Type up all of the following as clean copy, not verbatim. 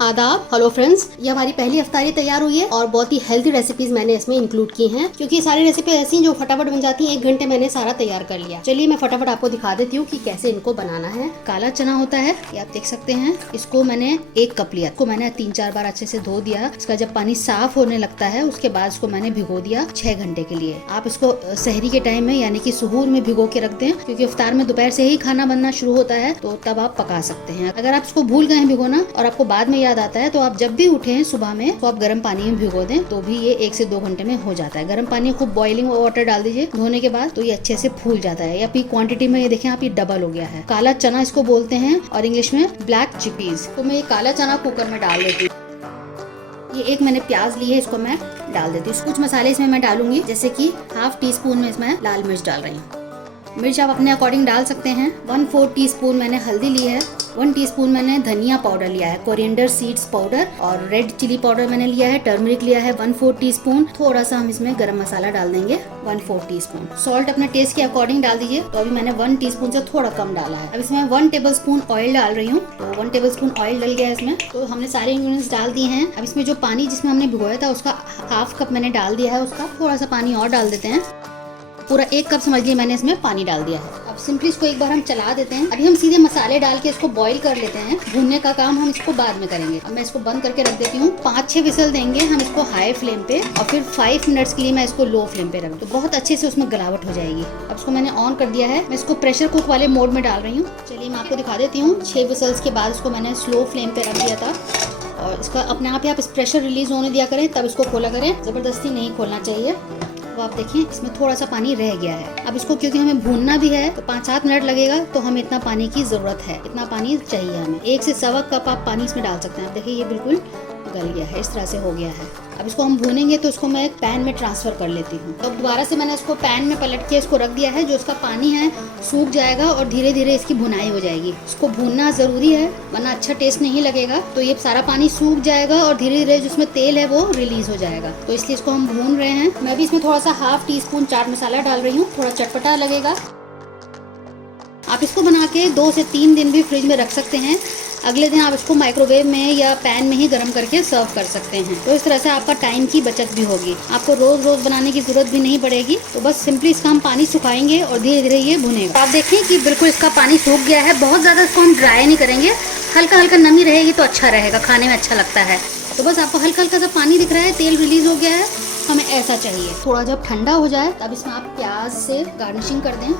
आदाब। Hello friends, ये हमारी पहली इफ्तारी तैयार हुई है और बहुत ही हेल्दी रेसिपीज मैंने इसमें इंक्लूड की हैं, क्योंकि ये सारी रेसिपी ऐसी हैं जो फटाफट बन जाती हैं। 1 घंटे मैंने सारा तैयार कर लिया। चलिए मैं फटाफट आपको दिखा देती हूँ कि कैसे इनको बनाना है। काला चना होता है, ये आप देख सकते हैं। इसको मैंने 1 कप लिया। इसको मैंने 3-4 बार अच्छे से धो दिया। इसका जब पानी साफ होने लगता है उसके बाद इसको मैंने भिगो दिया 6 घंटे के लिए। आप इसको सहरी के टाइम में यानी कि सुहूर में भिगो के रख दें, क्योंकि इफ्तार में दोपहर से ही खाना बनना शुरू होता है, तो तब आप पका सकते हैं। अगर आप इसको भूल गए हैं भिगोना और आपको बाद में याद आता है, तो आप जब भी उठे हैं सुबह में तो आप गर्म पानी में भिगो दें, तो भी ये 1 से 2 घंटे में हो जाता है। गर्म पानी खूब बॉइलिंग वाटर डाल दीजिए धोने के बाद, तो ये अच्छे से फूल जाता है। या फिर क्वांटिटी में ये देखें आप, ये डबल हो गया है। काला चना इसको बोलते हैं और इंग्लिश में ब्लैक चिकपीस। तो मैं ये काला चना कुकर में डाल देती हूँ। ये 1 मैंने प्याज ली है, इसको मैं डाल देती हूँ। कुछ मसाले इसमें मैं डालूंगी, जैसे कि ½ टीस्पून में इसमें लाल मिर्च डाल रही हूँ। मिर्च आप अपने अकॉर्डिंग डाल सकते हैं। 1/4 टीस्पून मैंने हल्दी ली है। 1 टीस्पून मैंने धनिया पाउडर लिया है, कोरिएंडर सीड्स पाउडर, और रेड चिली पाउडर मैंने लिया है। टर्मरिक लिया है 1/4 टीस्पून। थोड़ा सा हम इसमें गरम मसाला डाल देंगे 1/4 टीस्पून। सॉल्ट अपने टेस्ट के अकॉर्डिंग डाल दीजिए। तो अभी मैंने 1 टीस्पून से थोड़ा कम डाला है। अब इसमें 1 टेबलस्पून ऑयल डाल रही हूँ। तो 1 टेबलस्पून ऑयल डल गया है इसमें। तो हमने सारे इंग्रेडिएंट्स डाल दिए हैं। अब इसमें जो पानी जिसमें हमने भिगोया था उसका ½ कप मैंने डाल दिया है। उसका थोड़ा सा पानी और डाल देते हैं। पूरा 1 कप समझ लिए मैंने इसमें पानी डाल दिया है। अब सिंपली इसको एक बार हम चला देते हैं। अभी हम सीधे मसाले डाल के इसको बॉईल कर लेते हैं। भूनने का काम हम इसको बाद में करेंगे। अब मैं इसको बंद करके रख देती हूँ। 5-6 विसल देंगे हम इसको हाई फ्लेम पे, और फिर 5 मिनट्स के लिए मैं इसको लो फ्लेम पे रख, तो बहुत अच्छे से उसमें गलावट हो जाएगी। अब इसको मैंने ऑन कर दिया है। मैं इसको प्रेशर कुक वाले मोड में डाल रही हूँ। चलिए मैं आपको दिखा देती हूँ। 6 विसल्स के बाद इसको मैंने स्लो फ्लेम पे रख दिया था, और इसका अपने आप ही आप प्रेशर रिलीज होने दिया करें, तब इसको खोला करें। जबरदस्ती नहीं खोलना चाहिए। तो आप देखिए इसमें थोड़ा सा पानी रह गया है। अब इसको क्योंकि हमें भूनना भी है तो 5-7 मिनट लगेगा, तो हमें इतना पानी की जरूरत है। इतना पानी चाहिए हमें। 1 से 1.25 कप आप पानी इसमें डाल सकते हैं। आप देखिए ये बिल्कुल गल गया है, इस तरह से हो गया है। अब इसको हम भूनेंगे, तो इसको मैं एक पैन में ट्रांसफर कर लेती हूँ। तो दोबारा से मैंने इसको पैन में पलट के इसको रख दिया है। जो इसका पानी है सूख जाएगा और धीरे धीरे इसकी भुनाई हो जाएगी। इसको भूनना जरूरी है, वरना अच्छा टेस्ट नहीं लगेगा। तो ये सारा पानी सूख जाएगा और धीरे धीरे जिसमें तेल है वो रिलीज हो जाएगा। तो इसलिए इसको हम भून रहे हैं। मैं भी इसमें थोड़ा सा ½ टीस्पून चाट मसाला डाल रही हूँ, थोड़ा चटपटा लगेगा। आप इसको बना के 2 से 3 दिन भी फ्रिज में रख सकते हैं। अगले दिन आप इसको माइक्रोवेव में या पैन में ही गर्म करके सर्व कर सकते हैं। तो इस तरह से आपका टाइम की बचत भी होगी। आपको रोज रोज बनाने की जरूरत भी नहीं पड़ेगी। तो बस सिंपली इसका हम पानी सुखाएंगे और धीरे धीरे ये भुनेगा। आप देखें कि बिल्कुल इसका पानी सूख गया है। बहुत ज़्यादा इसको हम ड्राई नहीं करेंगे, हल्का हल्का नमी रहेगी तो अच्छा रहेगा, खाने में अच्छा लगता है। तो बस आपको हल्का हल्का सा पानी दिख रहा है, तेल रिलीज हो गया है, हमें ऐसा चाहिए। थोड़ा जब ठंडा हो जाए तब इसमें आप प्याज से गार्निशिंग कर दें।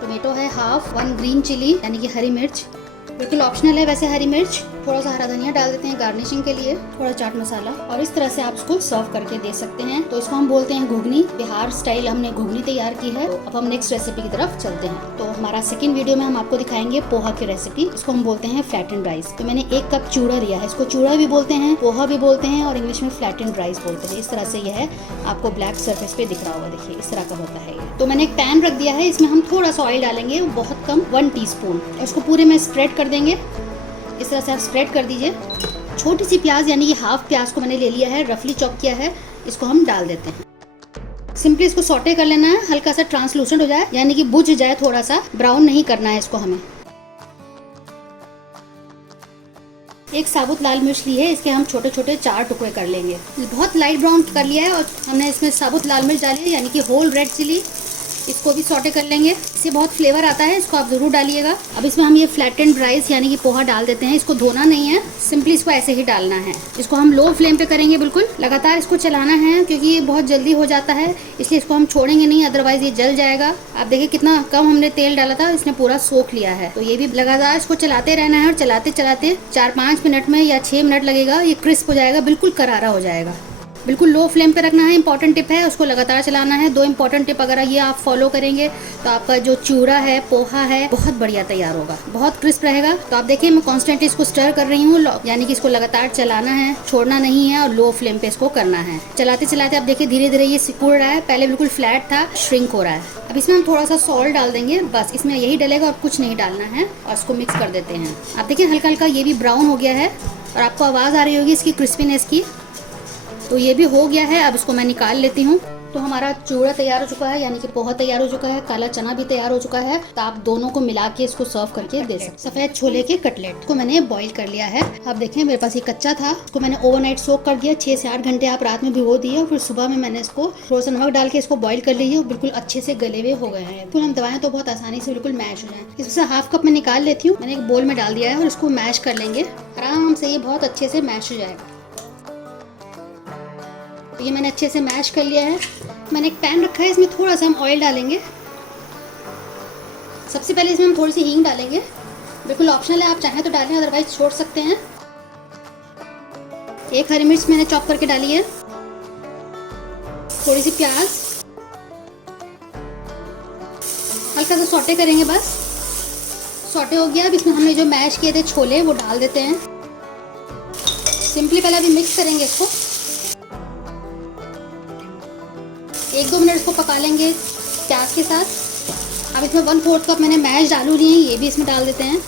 टोमेटो है ½ 1 ग्रीन चिली यानी कि हरी मिर्च, बिल्कुल ऑप्शनल है वैसे हरी मिर्च। थोड़ा सा हरा धनिया डाल देते हैं गार्निशिंग के लिए, थोड़ा चाट मसाला, और इस तरह से आप इसको सर्व करके दे सकते हैं। तो इसको हम बोलते हैं घुगनी। बिहार स्टाइल हमने घुगनी तैयार की है। तो अब हम नेक्स्ट रेसिपी की तरफ चलते हैं। तो हमारा सेकंड वीडियो में हम आपको दिखाएंगे पोहा की रेसिपी। इसको हम बोलते हैं फ्लैटेंड राइस। तो मैंने 1 कप चूड़ा लिया है। इसको चूड़ा भी बोलते हैं, पोहा भी बोलते हैं, और इंग्लिश में फ्लैटेंड राइस बोलते हैं। इस तरह से यह है, आपको ब्लैक सरफेस पे दिख रहा होगा, देखिए इस तरह का होता है ये। तो मैंने एक पैन रख दिया है, इसमें हम थोड़ा सा ऑयल डालेंगे, बहुत कम, 1 टीस्पून। इसको पूरे में स्प्रेड कर देंगे। इस तरह से आप स्प्रेड कर दीजिए। छोटी सी प्याज यानी कि ½ प्याज को मैंने ले लिया है, रफली चॉप किया है, इसको हम डाल देते हैं। सिंपली इसको सॉटे कर लेना है, हल्का सा ट्रांसलूसेंट हो जाए यानी कि बुझ जाए, थोड़ा सा ब्राउन नहीं करना है इसको हमें। एक साबुत लाल मिर्च ली है, इसके हम छोटे छोटे 4 टुकड़े कर लेंगे। बहुत लाइट ब्राउन कर लिया है और हमने इसमें साबुत लाल मिर्च डाली है यानी कि होल रेड चिली, इसको भी सॉटे कर लेंगे। इससे बहुत फ्लेवर आता है, इसको आप जरूर डालिएगा। अब इसमें हम ये फ्लैटेंड राइस यानी कि पोहा डाल देते हैं। इसको धोना नहीं है, सिंपली इसको ऐसे ही डालना है। इसको हम लो फ्लेम पे करेंगे, बिल्कुल लगातार इसको चलाना है, क्योंकि ये बहुत जल्दी हो जाता है, इसलिए इसको हम छोड़ेंगे नहीं, अदरवाइज ये जल जाएगा। आप देखिए कितना कम हमने तेल डाला था, इसने पूरा सोख लिया है। तो ये भी लगातार इसको चलाते रहना है, और चलाते चलाते 4-5 मिनट में या 6 मिनट लगेगा, ये क्रिस्प हो जाएगा, बिल्कुल करारा हो जाएगा। बिल्कुल लो फ्लेम पे रखना है। इंपॉर्टेंट टिप है, उसको लगातार चलाना है। 2 इंपॉर्टेंट टिप अगर ये आप फॉलो करेंगे तो आपका जो चूड़ा है, पोहा है, बहुत बढ़िया तैयार होगा, बहुत क्रिस्प रहेगा। तो आप देखिए मैं कॉन्स्टेंटली इसको स्टर कर रही हूँ, यानी कि इसको लगातार चलाना है, छोड़ना नहीं है, और लो फ्लेम पे इसको करना है। चलाते चलाते आप देखिए धीरे धीरे ये सिकुड़ रहा है, पहले बिल्कुल फ्लैट था, श्रिंक हो रहा है। अब इसमें हम थोड़ा सा सॉल्ट डाल देंगे, बस इसमें यही डलेगा और कुछ नहीं डालना है, और इसको मिक्स कर देते हैं। आप देखिए हल्का हल्का ये भी ब्राउन हो गया है, और आपको आवाज़ आ रही होगी इसकी क्रिस्पीनेस की। तो ये भी हो गया है। अब इसको मैं निकाल लेती हूँ। तो हमारा चूड़ा तैयार हो चुका है, यानी कि पोहा तैयार हो चुका है, काला चना भी तैयार हो चुका है। तो आप दोनों को मिला के इसको सर्व करके दे सकते। सफेद छोले के कटलेट को मैंने बॉईल कर लिया है। आप देखें मेरे पास ये कच्चा था, इसको मैंने ओवरनाइट सोक कर दिया। 6 से 8 घंटे आप रात में भिगो दिए और फिर सुबह में मैंने इसको थोड़ा सा नमक डाल के इसको बॉईल कर लिया। बिल्कुल अच्छे से गले हुए हो गए हैं। बिल्कुल हम दबाएं तो बहुत आसानी से बिल्कुल मैश हो जाए। इसमें हाफ कप में निकाल लेती हूँ। मैंने एक बोल में डाल दिया है और इसको मैश कर लेंगे आराम से। ये बहुत अच्छे से मैश हो जाएगा। ये मैंने अच्छे से मैश कर लिया है। मैंने एक पैन रखा है, इसमें थोड़ा सा हम ऑयल डालेंगे। सबसे पहले इसमें हम थोड़ी सी हींग डालेंगे। बिल्कुल ऑप्शनल है, आप चाहें तो डालें, अदरवाइज छोड़ सकते हैं। एक हरी मिर्च मैंने चॉप करके डाली है। थोड़ी सी प्याज, हल्का सा सौटे करेंगे बस। सौटे हो गया। अब इसमें हमने जो मैश किए थे छोले वो डाल देते हैं। सिंपली पहले अभी मिक्स करेंगे इसको। 1-2 मिनट इसको पका लेंगे प्याज के साथ। अब इसमें 1/4 कप मैंने मैश आलू लिए हैं, ये भी इसमें डाल देते हैं।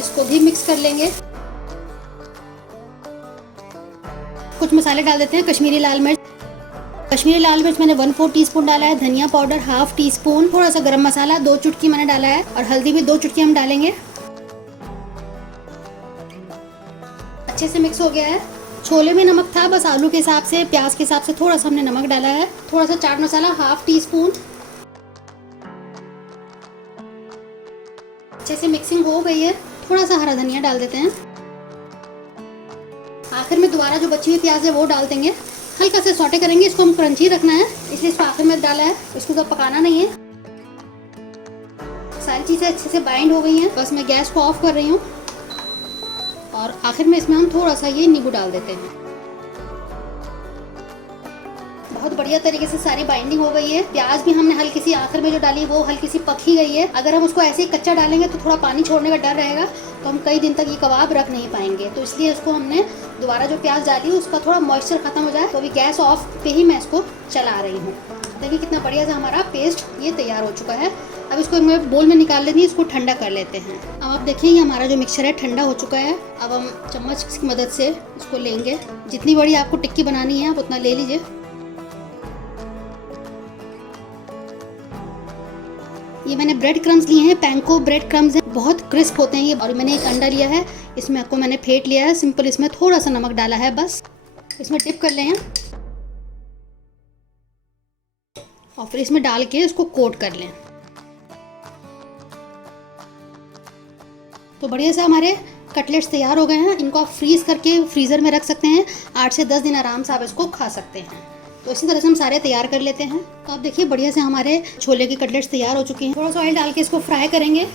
इसको भी मिक्स कर लेंगे। कुछ मसाले डाल देते हैं। कश्मीरी लाल मिर्च मैंने 1/4 टीस्पून डाला है। धनिया पाउडर 1/2 टीस्पून। थोड़ा सा गरम मसाला 2 चुटकी मैंने डाला है और हल्दी भी 2 चुटकी हम डालेंगे। अच्छे से मिक्स हो गया है। छोले में नमक था बस आलू के हिसाब से, प्याज के हिसाब से थोड़ा सा हमने नमक डाला है। थोड़ा सा चाट मसाला 1/2 टीस्पून। अच्छे से मिक्सिंग हो गई है। थोड़ा सा हरा धनिया डाल देते हैं। आखिर में दोबारा जो बची हुई प्याज है वो डाल देंगे। हल्का से सौटे करेंगे। इसको हम क्रंची रखना है, इसलिए इसको आखिर में डाला है। इसको तो पकाना नहीं है। सारी चीज़ें अच्छे से बाइंड हो गई हैं। बस मैं गैस को ऑफ कर रही हूँ और आखिर में इसमें हम थोड़ा सा ये नींबू डाल देते हैं। बहुत बढ़िया तरीके से सारी बाइंडिंग हो गई है। प्याज भी हमने हल्की सी आखिर में जो डाली वो हल्की सी पक ही गई है। अगर हम उसको ऐसे ही कच्चा डालेंगे तो थोड़ा पानी छोड़ने का डर रहेगा, तो हम कई दिन तक ये कबाब रख नहीं पाएंगे। तो इसलिए इसको हमने दोबारा जो प्याज डाली उसका थोड़ा मॉइस्चर खत्म हो जाए। तो अभी गैस ऑफ पे ही मैं इसको चला रही हूँ। देखिए कितना बढ़िया सा हमारा पेस्ट ये तैयार हो चुका है। अब इसको मैं बोल में निकाल लेती हूँ, इसको ठंडा कर लेते हैं। अब आप देखिए ये हमारा जो मिक्सचर है ठंडा हो चुका है। अब हम चम्मच की मदद से इसको लेंगे। जितनी बड़ी आपको टिक्की बनानी है आप उतना ले लीजिए। ये मैंने ब्रेड क्रम्स लिए हैं, पैंको ब्रेड क्रम्स हैं, बहुत क्रिस्प होते हैं ये। और मैंने एक अंडा लिया है, इसमें आपको मैंने फेंट लिया है। सिंपल इसमें थोड़ा सा नमक डाला है बस। इसमें डिप कर लें और फिर इसमें डाल के इसको कोट कर लें। तो बढ़िया से हमारे कटलेट्स तैयार हो गए हैं। इनको आप फ्रीज करके फ्रीज़र में रख सकते हैं। 8 से 10 दिन आराम से आप इसको खा सकते हैं। तो इसी तरह से हम सारे तैयार कर लेते हैं। तो आप देखिए बढ़िया से हमारे छोले के कटलेट्स तैयार हो चुके हैं। थोड़ा सा ऑयल डाल के इसको फ्राई करेंगे।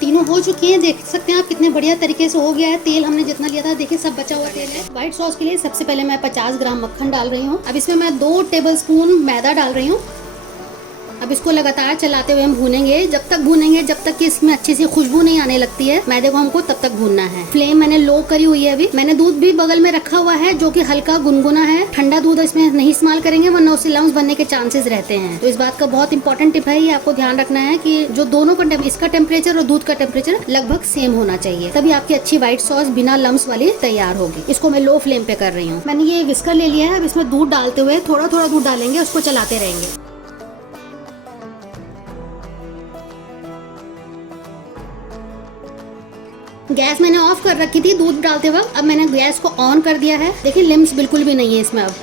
तीनों हो चुके हैं, देख सकते हैं आप कितने बढ़िया तरीके से हो गया है। तेल हमने जितना लिया था देखिए सब बचा हुआ तेल है। व्हाइट सॉस के लिए सबसे पहले मैं 50 ग्राम मक्खन डाल रही हूँ। अब इसमें मैं 2 टेबलस्पून मैदा डाल रही हूँ। अब इसको लगातार चलाते हुए हम भूनेंगे, जब तक कि इसमें अच्छी सी खुशबू नहीं आने लगती है। मैदे को हमको तब तक भूनना है। फ्लेम मैंने लो करी हुई है। अभी मैंने दूध भी बगल में रखा हुआ है जो कि हल्का गुनगुना है। ठंडा दूध इसमें नहीं इस्तेमाल करेंगे वरना उससे लम्स बनने के चांसेस रहते हैं। तो इस बात का बहुत इंपॉर्टेंट टिप है, ये आपको ध्यान रखना है कि जो दोनों का इसका टेम्परेचर और दूध का टेम्परेचर लगभग सेम होना चाहिए, तभी आपकी अच्छी व्हाइट सॉस बिना लम्स वाली तैयार होगी। इसको मैं लो फ्लेम पे कर रही हूँ। मैंने ये विस्कर ले लिया है। अब इसमें दूध डालते हुए थोड़ा थोड़ा दूध डालेंगे, उसको चलाते रहेंगे। गैस मैंने ऑफ कर रखी थी दूध डालते वक्त। अब मैंने गैस को ऑन कर दिया है। देखिए लिम्स बिल्कुल भी नहीं है इसमें। अब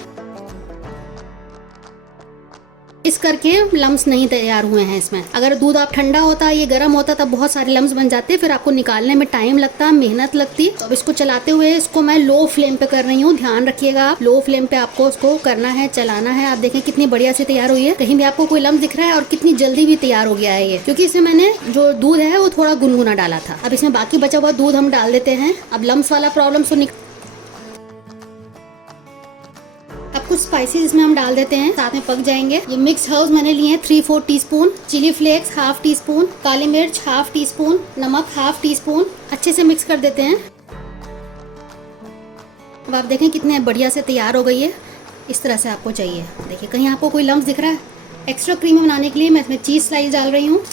इस करके लम्स नहीं तैयार हुए हैं इसमें। अगर दूध आप ठंडा होता, ये गर्म होता, तब बहुत सारे लम्स बन जाते, फिर आपको निकालने में टाइम लगता, मेहनत लगती। तो अब इसको चलाते हुए इसको मैं लो फ्लेम पे कर रही हूँ। ध्यान रखिएगा आप लो फ्लेम पे आपको इसको करना है, चलाना है। आप देखें कितनी बढ़िया से तैयार हुई है, कहीं भी आपको कोई लम्स दिख रहा है, और कितनी जल्दी भी तैयार हो गया है ये, क्योंकि इसमें मैंने जो दूध है वो थोड़ा गुनगुना डाला था। अब इसमें बाकी बचा हुआ दूध हम डाल देते हैं। अब लम्स वाला प्रॉब्लम तो अब कुछ स्पाइसेस इसमें हम डाल देते हैं, साथ में पक जाएंगे। ये मिक्स हर्ब्स मैंने लिए हैं 3-4 टीस्पून, चिली फ्लेक्स 1/2 टीस्पून, काली मिर्च 1/2 टीस्पून, नमक 1/2 टीस्पून। अच्छे से मिक्स कर देते हैं। अब आप देखें कितने बढ़िया से तैयार हो गई है। इस तरह से आपको चाहिए। देखिए कहीं आपको कोई लम्स दिख रहा है। एक्स्ट्रा क्रीमी बनाने के लिए मैं इसमें चीज़ स्लाइस डाल रही हूँ।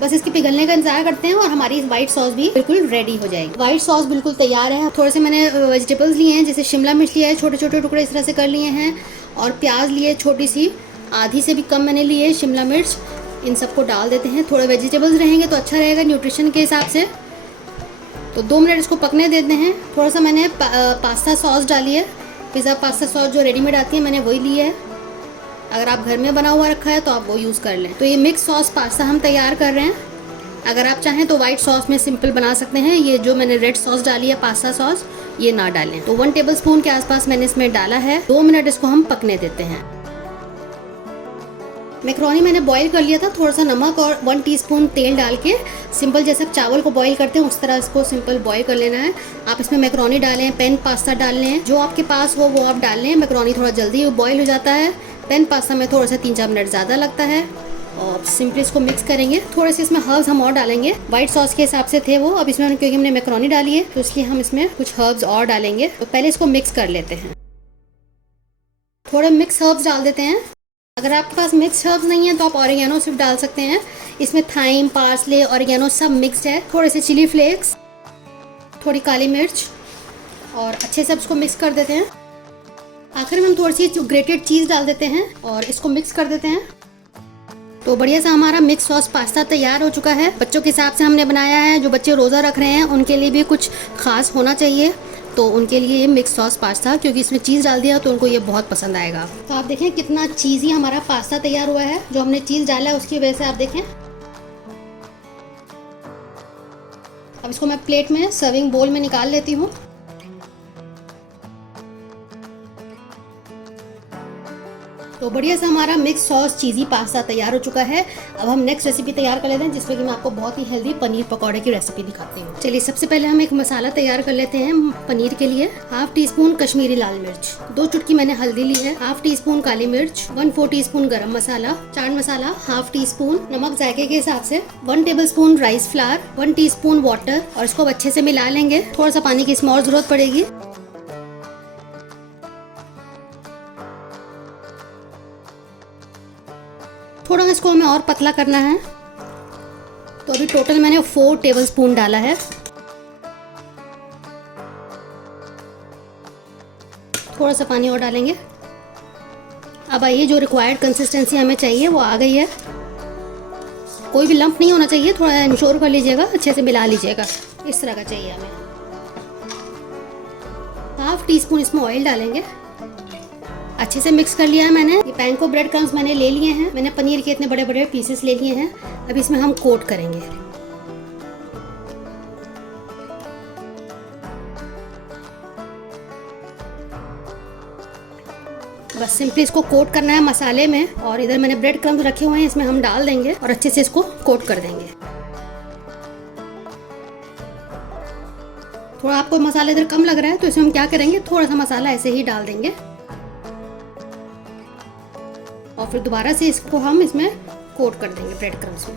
बस इसके पिघलने का इंतजार करते हैं और हमारी व्हाइट सॉस भी बिल्कुल रेडी हो जाएगी। व्हाइट सॉस बिल्कुल तैयार है। थोड़े से मैंने वेजिटेबल्स लिए हैं, जैसे शिमला मिर्च लिया है, छोटे छोटे टुकड़े इस तरह से कर लिए हैं, और प्याज लिए छोटी सी, आधी से भी कम मैंने लिए है शिमला मिर्च। इन सबको डाल देते हैं। थोड़े वेजिटेबल्स रहेंगे तो अच्छा रहेगा न्यूट्रिशन के हिसाब से। तो 2 मिनट इसको पकने देते हैं। थोड़ा सा मैंने पास्ता सॉस डाली है, पिज़्ज़ा पास्ता सॉस जो रेडीमेड आती है, मैंने वही ली है। अगर आप घर में बना हुआ रखा है तो आप वो यूज़ कर लें। तो ये मिक्स सॉस पास्ता हम तैयार कर रहे हैं। अगर आप चाहें तो वाइट सॉस में सिंपल बना सकते हैं। ये जो मैंने रेड सॉस डाली है पास्ता सॉस, ये ना डालें। तो 1 टेबलस्पून के आसपास मैंने इसमें डाला है। 2 मिनट इसको हम पकने देते हैं। मैक्रोनी मैंने बॉईल कर लिया था, थोड़ा सा नमक और 1 टीस्पून तेल डाल के, सिंपल जैसे चावल को बॉईल करते हैं उस तरह इसको सिंपल बॉईल कर लेना है। आप इसमें मैक्रोनी डालें, पेन पास्ता डाल लें, जो आपके पास हो वो आप डाल लें। मैक्रोनी थोड़ा जल्दी बॉईल हो जाता है, पेन पास्ता में थोड़ा सा 3-4 मिनट ज़्यादा लगता है। और सिंपली इसको मिक्स करेंगे। थोड़े से इसमें हर्ब्स हम और डालेंगे, वाइट सॉस के हिसाब से थे वो, अब इसमें क्योंकि हमने मैक्रोनी डाली है तो इसलिए हम इसमें कुछ हर्ब्स और डालेंगे। तो पहले इसको मिक्स कर लेते हैं। थोड़े मिक्स हर्ब्स डाल देते हैं। अगर आपके पास मिक्स हर्ब्स नहीं है तो आप ऑरिगेनो सिर्फ डाल सकते हैं। इसमें थाइम, पार्सले, ऑरिगेनो सब मिक्स्ड है। थोड़े से चिली फ्लेक्स, थोड़ी काली मिर्च, और अच्छे से इसको मिक्स कर देते हैं। आखिर में हम थोड़ी सी ग्रेटेड चीज़ डाल देते हैं और इसको मिक्स कर देते हैं। तो बढ़िया सा हमारा मिक्स सॉस पास्ता तैयार हो चुका है। बच्चों के हिसाब से हमने बनाया है। जो बच्चे रोज़ा रख रहे हैं उनके लिए भी कुछ खास होना चाहिए, तो उनके लिए ये मिक्स सॉस पास्ता, क्योंकि इसमें चीज़ डाल दिया तो उनको ये बहुत पसंद आएगा। तो आप देखें कितना चीज़ी हमारा पास्ता तैयार हुआ है। जो हमने चीज़ डाला है उसकी वजह से आप देखें। अब इसको मैं प्लेट में सर्विंग बोल में निकाल लेती हूँ। तो बढ़िया से हमारा मिक्स सॉस चीज़ी पास्ता तैयार हो चुका है। अब हम नेक्स्ट रेसिपी तैयार कर लेते हैं, जिसमें कि मैं आपको बहुत ही हेल्दी पनीर पकौड़े की रेसिपी दिखाती हूँ। चलिए सबसे पहले हम एक मसाला तैयार कर लेते हैं पनीर के लिए। 1/2 टीस्पून कश्मीरी लाल मिर्च, 2 चुटकी मैंने हल्दी ली है, 1/2 टीस्पून काली मिर्च, 1/4 टीस्पून गरम मसाला, चाट मसाला 1/2 टीस्पून, नमक जायके के हिसाब से, 1 tablespoon rice flour, 1 teaspoon water, और इसको अच्छे से मिला लेंगे। थोड़ा सा पानी की इसमें और जरूरत पड़ेगी। थोड़ा इसको हमें और पतला करना है। तो अभी टोटल मैंने 4 टेबलस्पून डाला है। थोड़ा सा पानी और डालेंगे। अब आइए, जो रिक्वायर्ड कंसिस्टेंसी हमें चाहिए वो आ गई है। कोई भी लंप नहीं होना चाहिए, थोड़ा इंश्योर कर लीजिएगा, अच्छे से मिला लीजिएगा। इस तरह का चाहिए हमें। 1/2 टीस्पून इसमें ऑयल डालेंगे। अच्छे से मिक्स कर लिया है मैंने। ये पैन को ब्रेड क्रम्स मैंने ले लिए हैं। मैंने पनीर के इतने बड़े बड़े पीसेस ले लिए हैं। अब इसमें हम कोट करेंगे। बस सिंपली इसको कोट करना है मसाले में, और इधर मैंने ब्रेड क्रम्स रखे हुए हैं, इसमें हम डाल देंगे और अच्छे से इसको कोट कर देंगे। थोड़ा आपको मसाला इधर कम लग रहा है तो इसमें हम क्या करेंगे, थोड़ा सा मसाला ऐसे ही डाल देंगे और फिर दोबारा से इसको हम इसमें कोट कर देंगे ब्रेड क्रम्स में।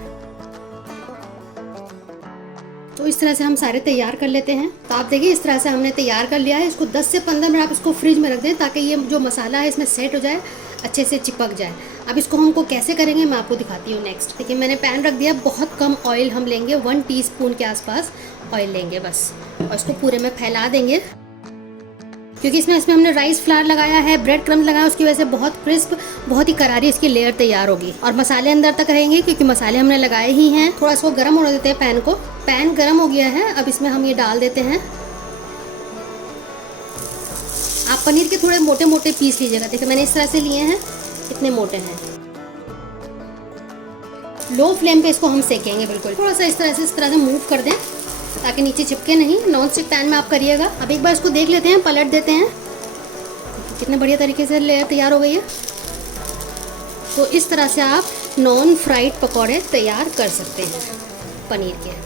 तो इस तरह से हम सारे तैयार कर लेते हैं। तो आप देखिए इस तरह से हमने तैयार कर लिया है। इसको 10 से 15 मिनट आप इसको फ्रिज में रख दें, ताकि ये जो मसाला है इसमें सेट हो जाए, अच्छे से चिपक जाए। अब इसको हमको कैसे करेंगे मैं आपको दिखाती हूँ नेक्स्ट। देखिए मैंने पैन रख दिया, बहुत कम ऑयल हम लेंगे, 1 टीस्पून के आसपास ऑयल लेंगे बस, और इसको पूरे में फैला देंगे। क्योंकि इसमें हमने राइस फ्लावर लगाया है, ब्रेड क्रम्स लगाया, उसकी वजह से बहुत क्रिस्प, बहुत ही करारी इसकी लेयर तैयार होगी, और मसाले अंदर तक रहेंगे क्योंकि मसाले हमने लगाए ही हैं। थोड़ा इसको गर्म होने देते हैं पैन को। पैन गर्म हो गया है, अब इसमें हम ये डाल देते हैं। आप पनीर के थोड़े मोटे मोटे पीस लीजिएगा। देखिए मैंने इस तरह से लिए हैं, इतने मोटे हैं। लो फ्लेम पे इसको हम सेकेंगे बिल्कुल। थोड़ा सा इस तरह से मूव कर दें ताकि नीचे चिपके नहीं। नॉन स्टिक पैन में आप करिएगा। अब एक बार इसको देख लेते हैं, पलट देते हैं। कितने बढ़िया तरीके से लेयर तैयार हो गई है। तो इस तरह से आप नॉन फ्राइड पकौड़े तैयार कर सकते हैं पनीर के।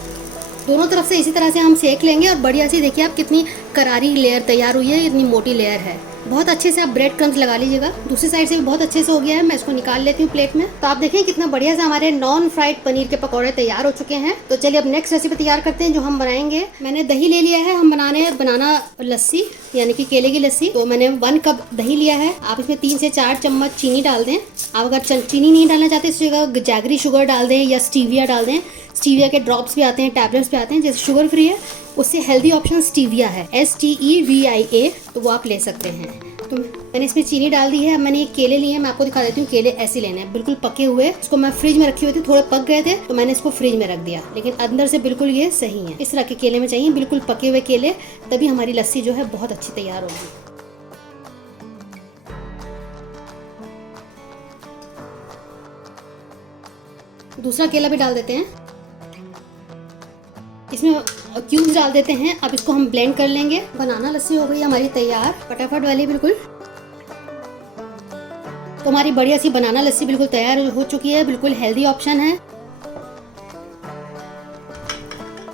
दोनों तरफ से इसी तरह से हम सेक लेंगे, और बढ़िया सी देखिए आप कितनी करारी लेयर तैयार हुई है, इतनी मोटी लेयर है। बहुत अच्छे से आप ब्रेड क्रम्स लगा लीजिएगा। दूसरी साइड से भी बहुत अच्छे से हो गया है, मैं इसको निकाल लेती हूँ प्लेट में। तो आप देखें कितना बढ़िया से हमारे नॉन फ्राइड पनीर के पकौड़े तैयार हो चुके हैं। तो चलिए अब नेक्स्ट रेसिपी तैयार करते हैं जो हम बनाएंगे। मैंने दही ले लिया है, हम बनाने बनाना लस्सी यानी कि केले की लस्सी। तो मैंने 1 कप दही लिया है। आप इसमें 3 से 4 चम्मच चीनी डाल दें। आप अगर चीनी नहीं डालना चाहते इस जगह जैगरी शुगर डाल दें या स्टीविया डाल दें। स्टीविया के ड्रॉप्स भी आते हैं, टैबलेट्स भी आते हैं, जैसे शुगर फ्री है उससे हेल्दी ऑप्शन स्टीविया है, STEVIA, तो वो आप ले सकते हैं। तो मैंने इसमें चीनी डाल दी है। अब मैंने ये केले लिए हैं, मैं आपको दिखा देती हूँ। केले ऐसे लेने हैं, बिल्कुल पके हुए। इसको मैं फ्रिज में रखी हुई थी, थोड़े पक गए थे तो मैंने इसको फ्रिज में रख दिया, लेकिन अंदर से बिल्कुल ये सही है। इस तरह के केले में चाहिए, बिल्कुल पके हुए केले, तभी हमारी लस्सी जो है बहुत अच्छी तैयार होगी। दूसरा केला भी डाल देते हैं, इसमें क्यूब्स डाल देते हैं। अब इसको हम ब्लेंड कर लेंगे। बनाना लस्सी हो गई हमारी तैयार, फटाफट वाली बिल्कुल। तो हमारी बढ़िया सी बनाना लस्सी बिल्कुल तैयार हो चुकी है, बिल्कुल हेल्दी ऑप्शन है।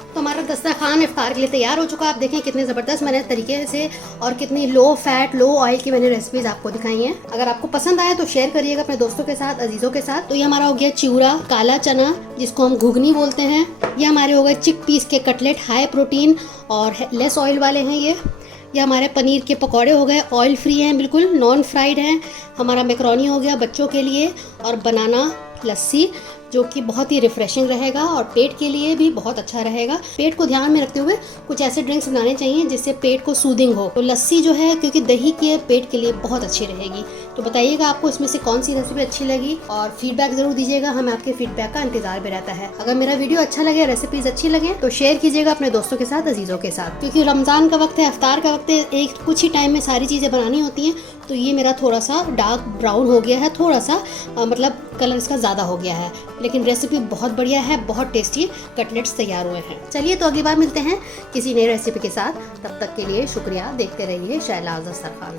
तो हमारा दस्तरखान इफ्तार के लिए तैयार हो चुका है। आप देखें कितने ज़बरदस्त मैंने तरीके से और कितनी लो फैट लो ऑयल की मैंने रेसिपीज आपको दिखाई हैं। अगर आपको पसंद आए तो शेयर करिएगा अपने दोस्तों के साथ, अजीज़ों के साथ। तो ये हमारा हो गया चिवड़ा, काला चना जिसको हम घुगनी बोलते हैं। ये हमारे हो गए चिक पीस के कटलेट, हाई प्रोटीन और लेस ऑयल वाले हैं। ये हमारे पनीर के पकौड़े हो गए, ऑयल फ्री हैं, बिल्कुल नॉन फ्राइड हैं। हमारा मैकरोनी हो गया बच्चों के लिए, और बनाना लस्सी जो कि बहुत ही रिफ्रेशिंग रहेगा और पेट के लिए भी बहुत अच्छा रहेगा। पेट को ध्यान में रखते हुए कुछ ऐसे ड्रिंक्स बनाने चाहिए जिससे पेट को सूदिंग हो। तो लस्सी जो है क्योंकि दही के पेट के लिए बहुत अच्छी रहेगी। तो बताइएगा आपको इसमें से कौन सी रेसिपी अच्छी लगी और फीडबैक जरूर दीजिएगा, हमें आपके फीडबैक का इंतजार भी रहता है। अगर मेरा वीडियो अच्छा लगे, रेसिपीज अच्छी लगे तो शेयर कीजिएगा अपने दोस्तों के साथ, अजीज़ों के साथ। क्योंकि रमज़ान का वक्त है, इफ्तार का वक्त है, एक कुछ ही टाइम में सारी चीज़ें बनानी होती हैं। तो ये मेरा थोड़ा सा डार्क ब्राउन हो गया है, थोड़ा सा मतलब कलर इसका ज़्यादा हो गया है, लेकिन रेसिपी बहुत बढ़िया है, बहुत टेस्टी कटलेट्स तैयार हुए हैं। चलिए तो अगली बार मिलते हैं किसी नई रेसिपी के साथ, तब तक के लिए शुक्रिया। देखते रहिए शहनाज दस्तरखान।